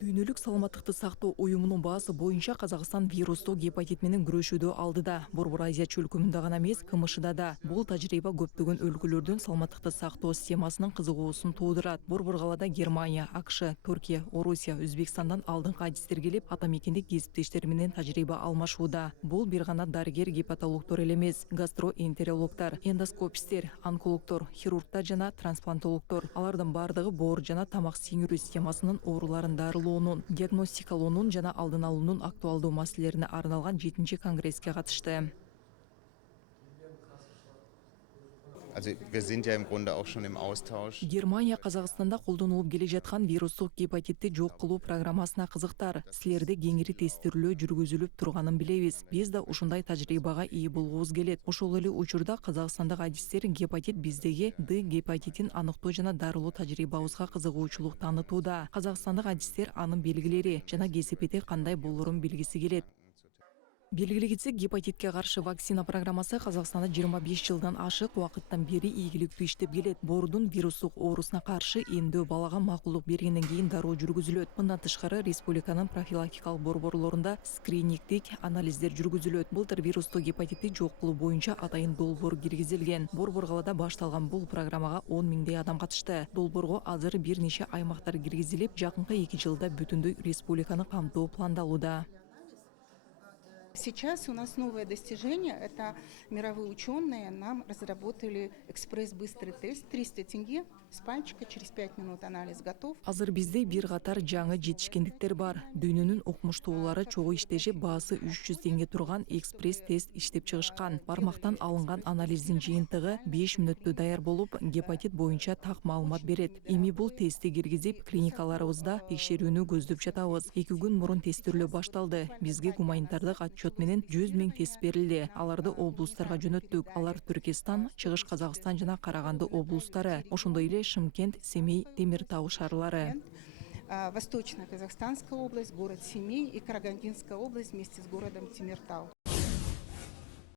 Дүйнөлүк саламаттыкты сактоо уюмунун баасы боюнча Казакстан вирустук гепатит менен күрөшүүдө алдыда. Борбор Азия чөлкөмүндө гана эмес, КМШда да. Бул тажрыйба көптөгөн өлкөлөрдүн саламаттыкты сактоо системасынын кызыгуусун туудурат. Борбор калаада Германия, AQSh, Түркия, Орусия, Өзбекстандан алдыңкы адистер келип, атамекендик кесиптештер менен тажрыйба алмашууда. Бул бир гана дарыгер гепатологдор эле эмес, гастроэнтерологдор, эндоскописттер, онкологдор, хирургдар жана трансплантологдор. Алардын бардыгы боор жана тамак сиңирүү системасынын ооруларын дарылоонун, диагностикалоонун жана алдын алуунун актуалдуу маселелерине арналган 7-чи конгресске катышты. Also wir sind ja im Grunde auch schon im Austausch. Германия Казакстанда колдонулуп келе жаткан вирустук гепатитти жок кылуу программасына кызыктар. Силерде кеңири тестирүүлөө жүргүзүлүп турганын билебиз. Биз да ушундай тажрыйбага ээ болгубуз келет. Ошол эле учурда Казакстандагы адистер гепатит биздеги Д гепатитин аныктоо жана дарылоо тажрыйбабызга кызыгуучулук танытууда. Казакстандык адистер анын белгилери жана кесепети кандай болорун билгиси келет. Белгилей кетсек, гепатитке каршы вакцина программасы Казакстанда 25 жылдан ашык убакыттан бери ийгиликтүү иштеп келет. Боордун вирустук оорусуна каршы эмдөө балага макулдук бергенден кийин дароо жүргүзүлөт. Мындан тышкары республиканын профилактикалык борборлорунда скринингдик анализдер жүргүзүлөт. Былтыр вирустук гепатитти жок кылуу боюнча атайын долбоор киргизилген. Борбор калаада башталган бул программага 10 миңдей адам катышты. Долбоорго азыр бир нече аймактар киргизилип, жакынкы 2 жылда бүтүндөй республиканы камтоо пландалууда. Сейчас у нас новое достижение. Это мировые ученые нам разработали экспресс-быстрый тест. 300 тенге с пальчика, через 5 минут анализ готов. Азыр бизде бир катар жаңы жетишкендиктер бар. Дүйнөнүн окумуштуулары чогуу иштешип, баасы 300 тенге турган экспресс-тест иштеп чыгышкан. Бармактан алынган анализдин жыйынтыгы 5 мүнөттө даяр болуп, гепатит боюнча так маалымат берет. Эми бул тестти киргизип, клиникаларыбызда текшерүүнү көздөп жатабыз. 2 күн мурун тестирлөө башталды. Бизге гуманитардык отчет менен 100 миң тест берилди. Аларды облустарга жөнөттүк. Алар Түркистан, Чыгыш Казакстан жана Караганды облустары. Ошондой эле Шымкент, Семей, Темир Тау шаарлары. Восточно-Казахстанская область, город Семей и Карагандинская область вместе с городом Темиртау.